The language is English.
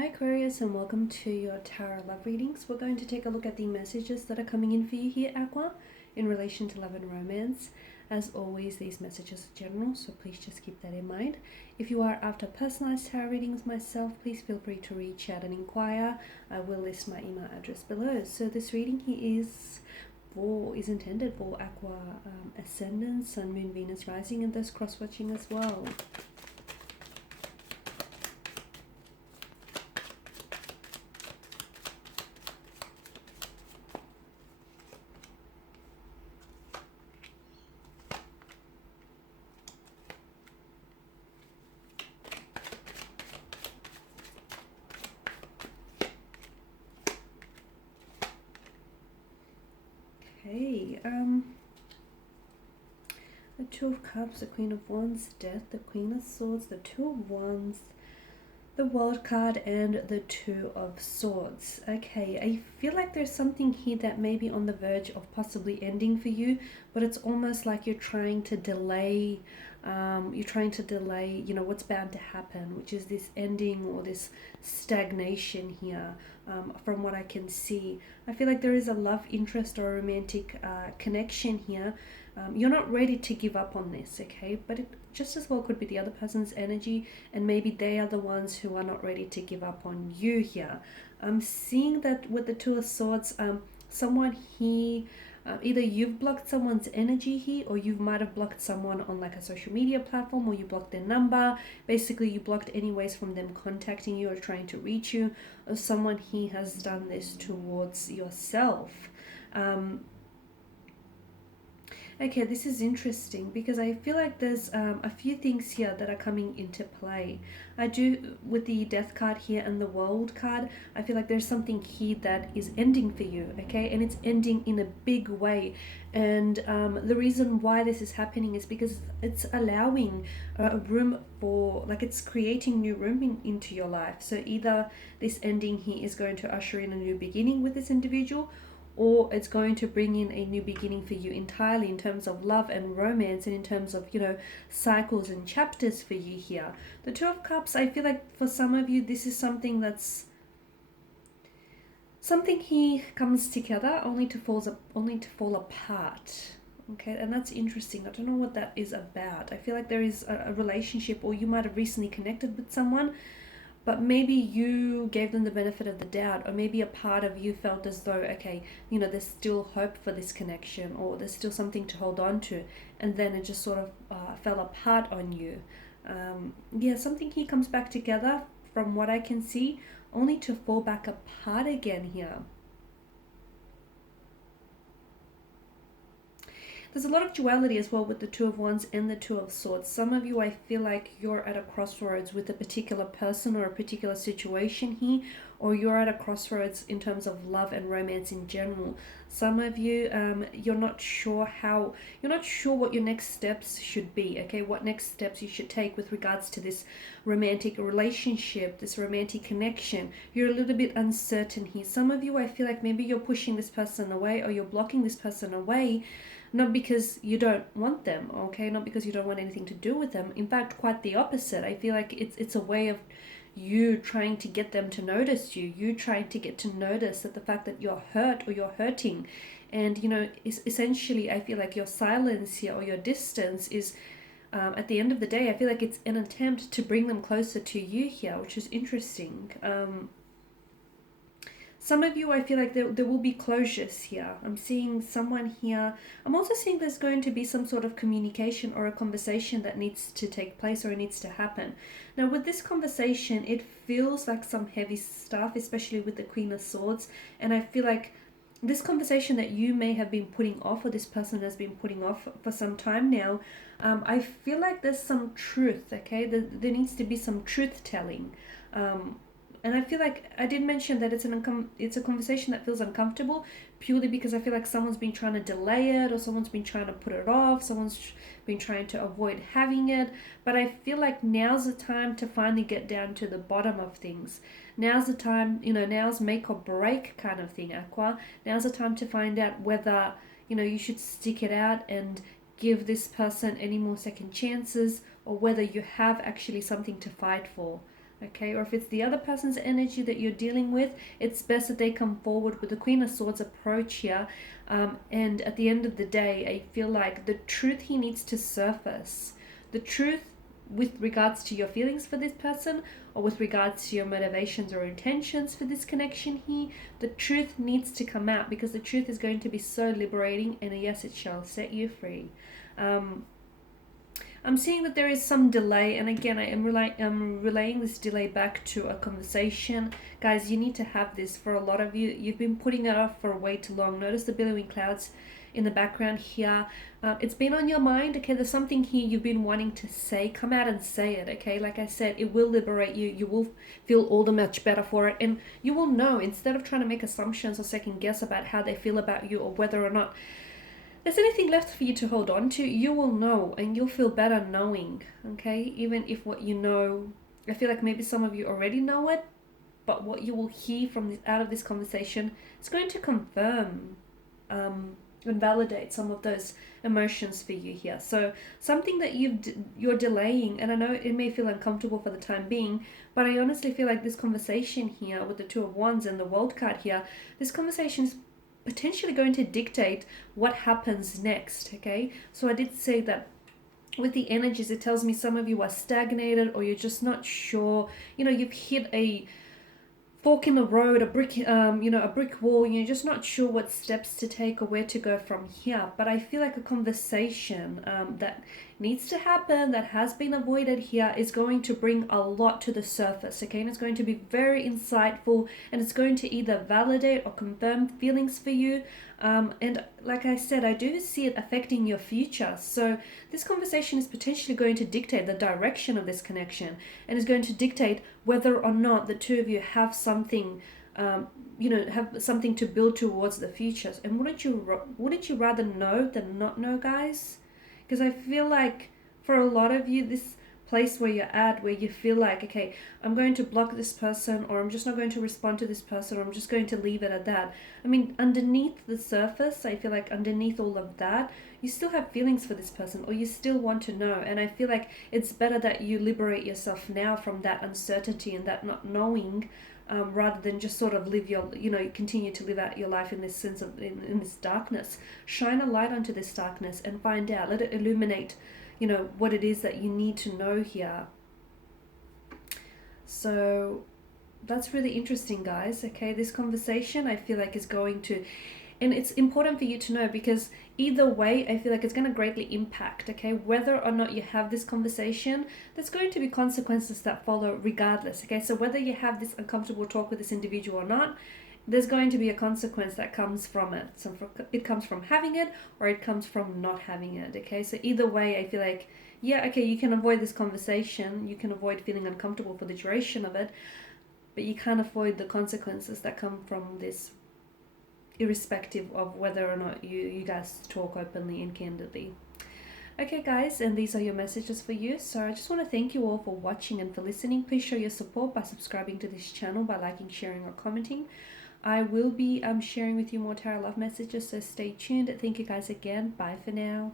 Hi Aquarius, and welcome to your Tarot Love Readings. We're going to take a look at the messages that are coming in for you here, Aqua, in relation to love and romance. As always, these messages are general, so please just keep that in mind. If you are after personalized tarot readings myself, please feel free to reach out and inquire. I will list my email address below. So this reading here is intended for Aqua Ascendant, Sun, Moon, Venus, Rising, and those cross-watching as well. Okay, the Two of Cups, the Queen of Wands, Death, the Queen of Swords, the Two of Wands, the World card, and the Two of Swords. Okay, I feel like there's something here that may be on the verge of possibly ending for you, but it's almost like you're trying to delay, what's bound to happen, which is this ending or this stagnation here. From what I can see, I feel like there is a love interest or a romantic connection here. You're not ready to give up on this, okay? But it just as well could be the other person's energy, and maybe they are the ones who are not ready to give up on you here. I'm seeing that with the Two of Swords, someone here, either you've blocked someone's energy here, or you might have blocked someone on like a social media platform, or you blocked their number. Basically, you blocked any ways from them contacting you or trying to reach you, or someone here has done this towards yourself. Okay, this is interesting because I feel like there's a few things here that are coming into play. I do, with the Death card here and the World card, I feel like there's something here that is ending for you, okay? And it's ending in a big way. And the reason why this is happening is because it's allowing a room for, like, it's creating new room into your life. So either this ending here is going to usher in a new beginning with this individual, or it's going to bring in a new beginning for you entirely in terms of love and romance, and in terms of, cycles and chapters for you here. The Two of Cups, I feel like for some of you, this is something here comes together only to fall apart. Okay, and that's interesting. I don't know what that is about. I feel like there is a relationship, or you might have recently connected with someone, but maybe you gave them the benefit of the doubt, or maybe a part of you felt as though, okay, there's still hope for this connection, or there's still something to hold on to, and then it just sort of fell apart on you. Something here comes back together from what I can see, only to fall back apart again here. There's a lot of duality as well with the Two of Wands and the Two of Swords. Some of you, I feel like you're at a crossroads with a particular person or a particular situation here, or you're at a crossroads in terms of love and romance in general. Some of you, you're not sure what your next steps should be, okay? What next steps you should take with regards to this romantic relationship, this romantic connection. You're a little bit uncertain here. Some of you, I feel like maybe you're pushing this person away, or you're blocking this person away, not because you don't want them, okay? Not because you don't want anything to do with them. In fact, quite the opposite. I feel like it's a way of you trying to get them to notice you trying to get to notice that the fact that you're hurt or you're hurting. And, essentially, I feel like your silence here, or your distance, is, at the end of the day, I feel like it's an attempt to bring them closer to you here, which is interesting. Some of you, I feel like there will be closures here. I'm seeing someone here. I'm also seeing there's going to be some sort of communication or a conversation that needs to take place, or it needs to happen. Now, with this conversation, it feels like some heavy stuff, especially with the Queen of Swords. And I feel like this conversation that you may have been putting off, or this person has been putting off for some time now, I feel like there's some truth, okay? There needs to be some truth-telling. And I feel like I did mention that it's a conversation that feels uncomfortable, purely because I feel like someone's been trying to delay it, or someone's been trying to put it off, someone's been trying to avoid having it. But I feel like now's the time to finally get down to the bottom of things. Now's the time, now's make or break kind of thing, Aqua. Now's the time to find out whether, you should stick it out and give this person any more second chances, or whether you have actually something to fight for. okay? Or if it's the other person's energy that you're dealing with, it's best that they come forward with the Queen of Swords approach here. And at the end of the day, I feel like the truth he needs to surface. The truth with regards to your feelings for this person, or with regards to your motivations or intentions for this connection here, the truth needs to come out, because the truth is going to be so liberating, and yes, it shall set you free. I'm seeing that there is some delay, and again, I'm relaying this delay back to a conversation. Guys, you need to have this. For a lot of you, you've been putting it off for way too long. Notice the billowing clouds in the background here. It's been on your mind, okay? There's something here you've been wanting to say. Come out and say it, okay? Like I said, it will liberate you. You will feel all the much better for it, and you will know, instead of trying to make assumptions or second guess about how they feel about you, or whether or not there's anything left for you to hold on to, you will know, and you'll feel better knowing, okay? Even if what you know, I feel like maybe some of you already know it, but what you will hear from this, out of this conversation, is going to confirm and validate some of those emotions for you here. So something that you're delaying, and I know it may feel uncomfortable for the time being, but I honestly feel like this conversation here with the Two of Wands and the World card here, this conversation is potentially going to dictate what happens next, okay? So I did say that with the energies, it tells me some of you are stagnated, or you're just not sure, you know, you've hit a fork in the road, a brick, a brick wall. You're just not sure what steps to take or where to go from here. But I feel like a conversation that needs to happen, that has been avoided here, is going to bring a lot to the surface, okay? And it's going to be very insightful, and it's going to either validate or confirm feelings for you. And like I said, I do see it affecting your future. So this conversation is potentially going to dictate the direction of this connection, and is going to dictate whether or not the two of you have something, have something to build towards the future. And wouldn't you rather know than not know, guys? Because I feel like for a lot of you, this place where you're at, where you feel like, okay, I'm going to block this person, or I'm just not going to respond to this person, or I'm just going to leave it at that. I mean, underneath the surface, I feel like underneath all of that, you still have feelings for this person, or you still want to know. And I feel like it's better that you liberate yourself now from that uncertainty and that not knowing, rather than just sort of live continue to live out your life in this sense of, in this darkness. Shine a light onto this darkness and find out. Let it illuminate, what it is that you need to know here. So that's really interesting, guys. Okay, this conversation, I feel like, is going to, and it's important for you to know, because either way, I feel like it's going to greatly impact, okay? Whether or not you have this conversation, there's going to be consequences that follow regardless, okay? So whether you have this uncomfortable talk with this individual or not, there's going to be a consequence that comes from it. So it comes from having it, or it comes from not having it, okay? So either way, I feel like, yeah, okay, you can avoid this conversation, you can avoid feeling uncomfortable for the duration of it, but you can't avoid the consequences that come from this, irrespective of whether or not you guys talk openly and candidly. Okay, guys, and these are your messages for you. So I just want to thank you all for watching and for listening. Please show your support by subscribing to this channel, by liking, sharing, or commenting. I will be sharing with you more tarot love messages, so stay tuned. Thank you guys again. Bye for now.